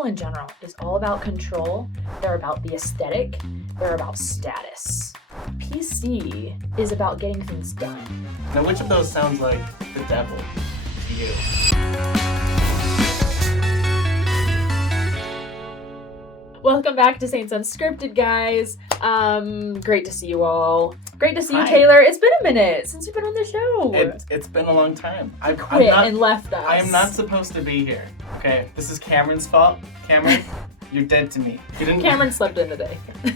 gospel in general is all about control. They're about the aesthetic. They're about status. PC is about getting things done. Now, which of those sounds like the devil to you? Welcome back to Saints Unscripted, guys. Great to see you all. Great to see you, Hi. Taylor. It's been a minute since you've been on the show. It's been a long time. You quit and left us. I am not supposed to be here. Okay, this is Cameron's fault. Cameron, you're dead to me. You didn't. Cameron slept in today. Yeah,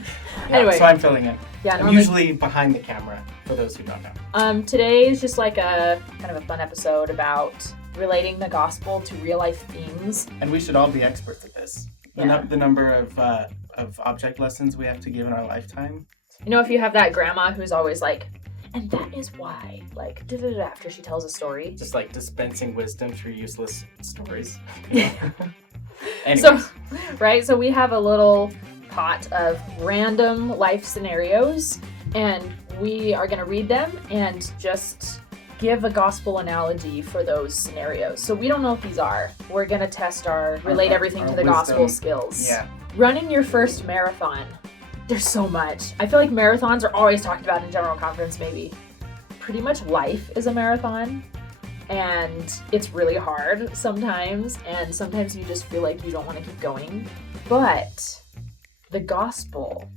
Anyway. so I'm filling in. Yeah, I'm usually behind the camera, for those who don't know. Today is just like a kind of a fun episode about relating the gospel to real life themes. And we should all be experts at this. The number of object lessons we have to give in our lifetime. You know, if you have that grandma who's always like, and that is why, like, after she tells a story. Just like dispensing wisdom through useless stories. So we have a little pot of random life scenarios, and we are going to read them and just give a gospel analogy for those scenarios. So we don't know what these are. We're going to test relate everything to the wisdom. gospel skills. Yeah. Running your first marathon. There's so much. I feel like marathons are always talked about in general conference, maybe. Pretty much life is a marathon, and it's really hard sometimes, and sometimes you just feel like you don't want to keep going. But the gospel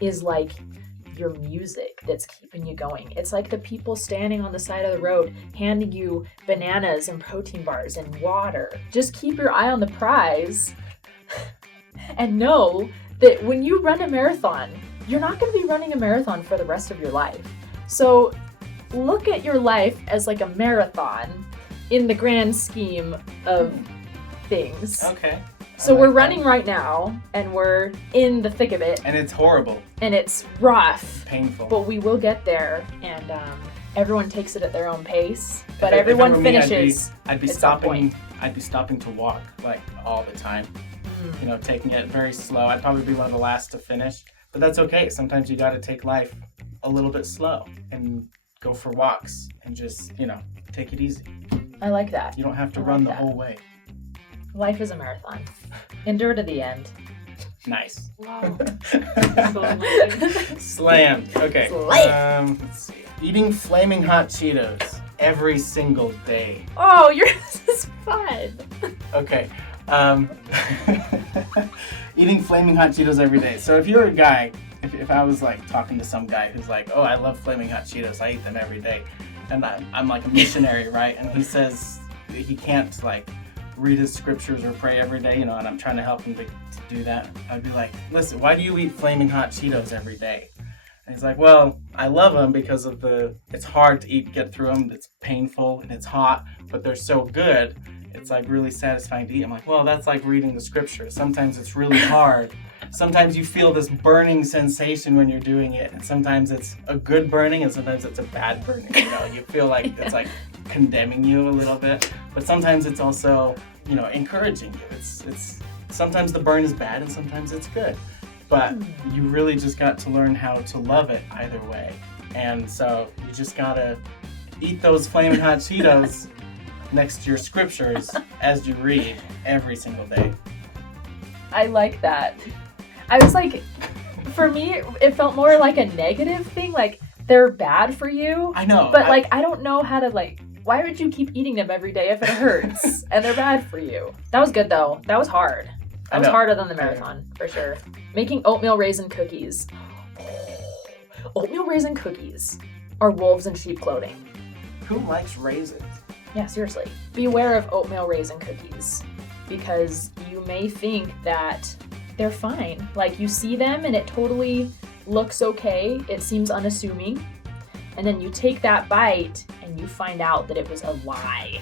is like your music that's keeping you going. It's like the people standing on the side of the road handing you bananas and protein bars and water. Just keep your eye on the prize and know that when you run a marathon, you're not going to be running a marathon for the rest of your life. So look at your life as like a marathon in the grand scheme of things. Okay. So we're running right now, and we're in the thick of it. And it's horrible. And it's rough. Painful. But we will get there, and everyone takes it at their own pace. But If everyone it were me, finishes. I'd be at some stopping. point. I'd be stopping to walk like all the time. You know, taking it very slow. I'd probably be one of the last to finish, but that's okay. Sometimes you got to take life a little bit slow and go for walks and just, take it easy. I like that. You don't have to I run like the that. whole way. Life is a marathon. Endure to the end. Nice. Wow. Slammed. Okay. Slammed. Let's see. Eating flaming hot Cheetos every single day. Oh, this is fun. Okay. Eating flaming hot Cheetos every day. So if you're a guy, if I was like talking to some guy who's like, oh, I love flaming hot Cheetos, I eat them every day, and I'm like a missionary, right? And he says he can't like read his scriptures or pray every day, and I'm trying to help him to do that. I'd be like, listen, why do you eat flaming hot Cheetos every day? And he's like, well, I love them because of it's hard to eat, get through them. It's painful and it's hot, but they're so good. It's like really satisfying to eat. I'm like, well, that's like reading the scripture. Sometimes it's really hard. Sometimes you feel this burning sensation when you're doing it. And sometimes it's a good burning and sometimes it's a bad burning. You feel like it's like condemning you a little bit. But sometimes it's also, encouraging you. It's sometimes the burn is bad and sometimes it's good. But you really just got to learn how to love it either way. And so you just gotta eat those flaming hot Cheetos next to your scriptures as you read every single day. I like that. I was like, for me, it felt more like a negative thing. Like, they're bad for you. I know. But I don't know how to why would you keep eating them every day if it hurts and they're bad for you? That was good though. That was hard. That was harder than the marathon, for sure. Making oatmeal raisin cookies. Oatmeal raisin cookies are wolves in sheep clothing. Who likes raisins? Yeah, seriously. Beware of oatmeal raisin cookies, because you may think that they're fine. Like, you see them and it totally looks okay. It seems unassuming. And then you take that bite and you find out that it was a lie.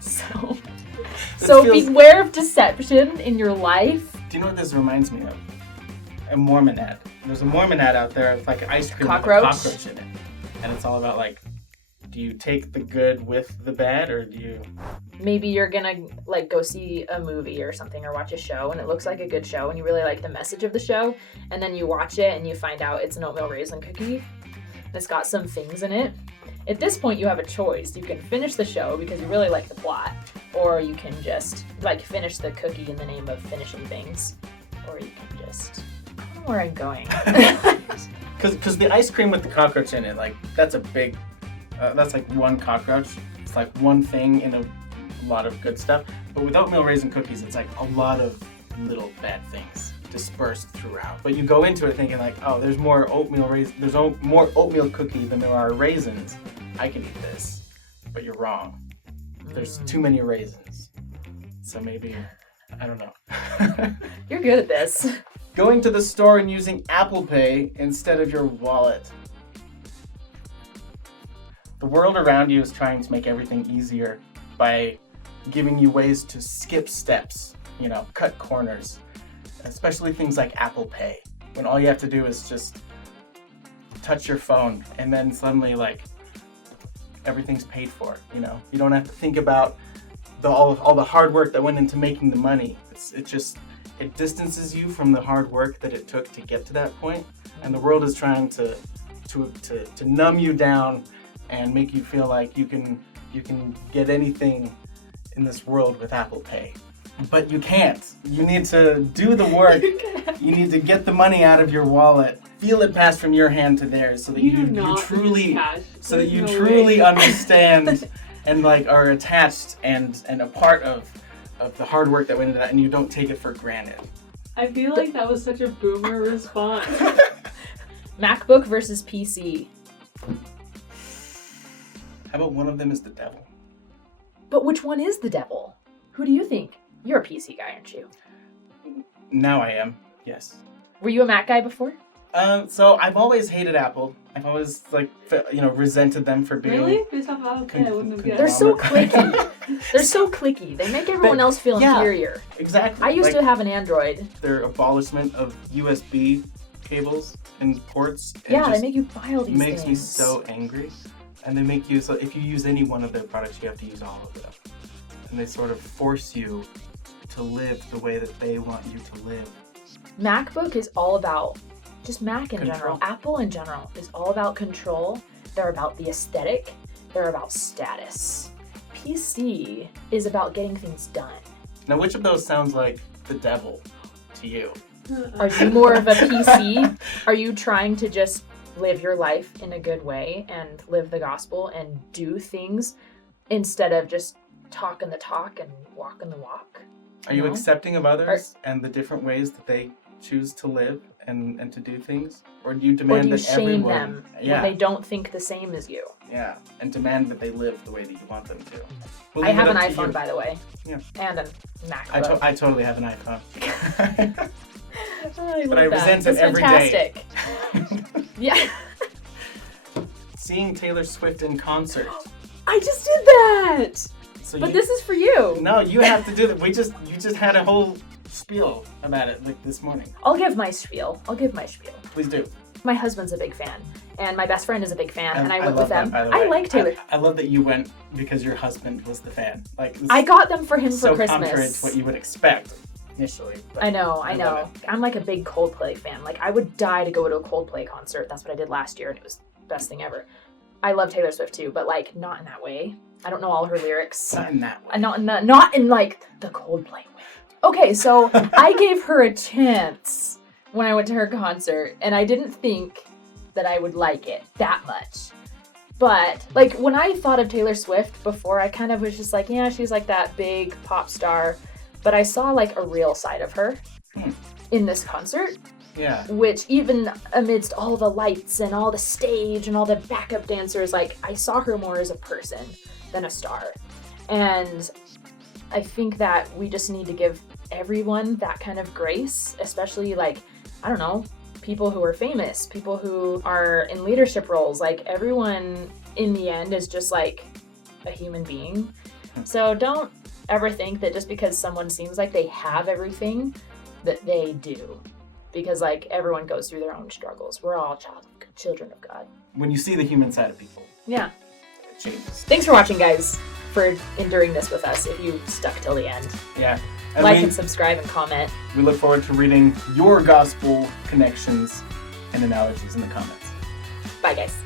So beware of deception in your life. Do you know what this reminds me of? A Mormon ad. There's a Mormon ad out there with like an ice cream with a cockroach in it. And it's all about do you take the good with the bad, or do you... Maybe you're gonna go see a movie or something or watch a show and it looks like a good show and you really like the message of the show, and then you watch it and you find out it's an oatmeal raisin cookie and it's got some things in it, At this point, you have a choice. You can finish the show because you really like the plot, or you can just like finish the cookie in the name of finishing things, or you can just. I don't know where I'm going. Because the ice cream with the cockroach in it, like that's a big. That's like one cockroach. It's like one thing in a lot of good stuff. But with oatmeal raisin cookies, it's like a lot of little bad things dispersed throughout. But you go into it thinking like, oh, there's more oatmeal raisin. There's more oatmeal cookie than there are raisins. I can eat this. But you're wrong. There's too many raisins. So maybe, I don't know. You're good at this. Going to the store and using Apple Pay instead of your wallet. The world around you is trying to make everything easier by giving you ways to skip steps, cut corners, especially things like Apple Pay, when all you have to do is just touch your phone and then suddenly like everything's paid for, You don't have to think about all the hard work that went into making the money. It distances you from the hard work that it took to get to that point, and the world is trying to numb you down and make you feel like you can get anything in this world with Apple Pay. But you can't. You need to do the work. You need to get the money out of your wallet, feel it pass from your hand to theirs, so that you truly understand and like are attached and a part of the hard work that went into that, and you don't take it for granted. I feel like that was such a boomer response. MacBook versus PC. How about one of them is the devil? But which one is the devil? Who do you think? You're a PC guy, aren't you? Now I am, yes. Were you a Mac guy before? So I've always hated Apple. I've always resented them for being. Really? Based off of Apple Pay, I wouldn't have guessed. They're so clicky. They're so clicky. They make everyone else feel inferior. Exactly. I used to have an Android. Their abolishment of USB cables and ports. They make you buy all these things. Makes me so angry. And they make you, so if you use any one of their products, you have to use all of them. And they sort of force you to live the way that they want you to live. MacBook is all about, just Mac in Control. general, Apple in general, is all about control. They're about the aesthetic. They're about status. PC is about getting things done. Now, which of those sounds like the devil to you? Are you more of a PC? Are you trying to just live your life in a good way and live the gospel and do things instead of just talking the talk and walking the walk? Are you accepting of others and the different ways that they choose to live and to do things? Or do you demand that shame everyone... them when they don't think the same as you? Yeah, and demand that they live the way that you want them to. We'll I have an iPhone, by the way. Yeah. And a MacBook. I totally have an iPhone. But I resent it every day. Yeah. Seeing Taylor Swift in concert. I just did that! But this is for you. No, you have to do that. You just had a whole spiel about it like this morning. I'll give my spiel. Please do. My husband's a big fan, and my best friend is a big fan, and I went with them. That, by the way. I like Taylor. I love that you went because your husband was the fan. I got them for him for Christmas. So contrary to what you would expect initially. I know. I'm like a big Coldplay fan. Like, I would die to go to a Coldplay concert. That's what I did last year, and it was the best thing ever. I love Taylor Swift too, but like not in that way. I don't know all her lyrics. Not in that way. Not in like the Coldplay way. Okay, so I gave her a chance when I went to her concert, and I didn't think that I would like it that much. But like when I thought of Taylor Swift before, I kind of was just like, yeah, she's like that big pop star. But I saw like a real side of her in this concert. Yeah. Which even amidst all the lights and all the stage and all the backup dancers, like I saw her more as a person than a star. And I think that we just need to give everyone that kind of grace, especially like, I don't know, people who are famous, people who are in leadership roles. Like everyone in the end is just like a human being. So don't ever think that just because someone seems like they have everything that they do. Because like everyone goes through their own struggles. We're all children of God. When you see the human side of people. Yeah. It changes. Thanks for watching, guys, for enduring this with us if you stuck till the end. Yeah. And subscribe and comment. We look forward to reading your gospel connections and analogies in the comments. Bye, guys.